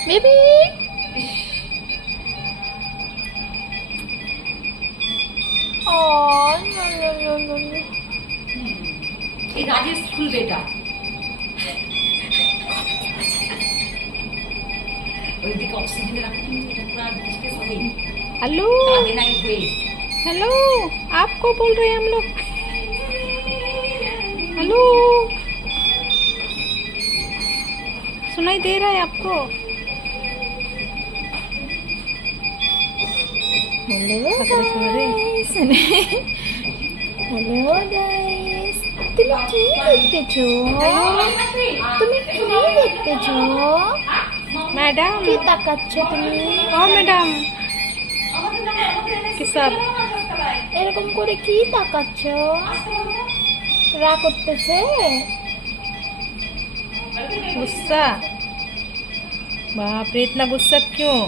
baby ये Rajesh school बेटा ওইদিকে অক্সিজেন রাখতে এটা পুরো বুঝতে হবে हेलो কাঁদে নাই হয়ে हेलो आपको बोल रहे हैं हम लोग हेलो सुनाई दे रहा है आपको हेलो गाइस हेलो गाइस তুমি কি দেখতেছো তুমি কি দেখতেছো ম্যাডাম কি তাকাচ্ছ তুমি ও ম্যাডাম কিসব এরকম করে কি তাকাচ্ছ রাগ করতেছে गुस्सा बाप रे इतना गुस्सा क्यों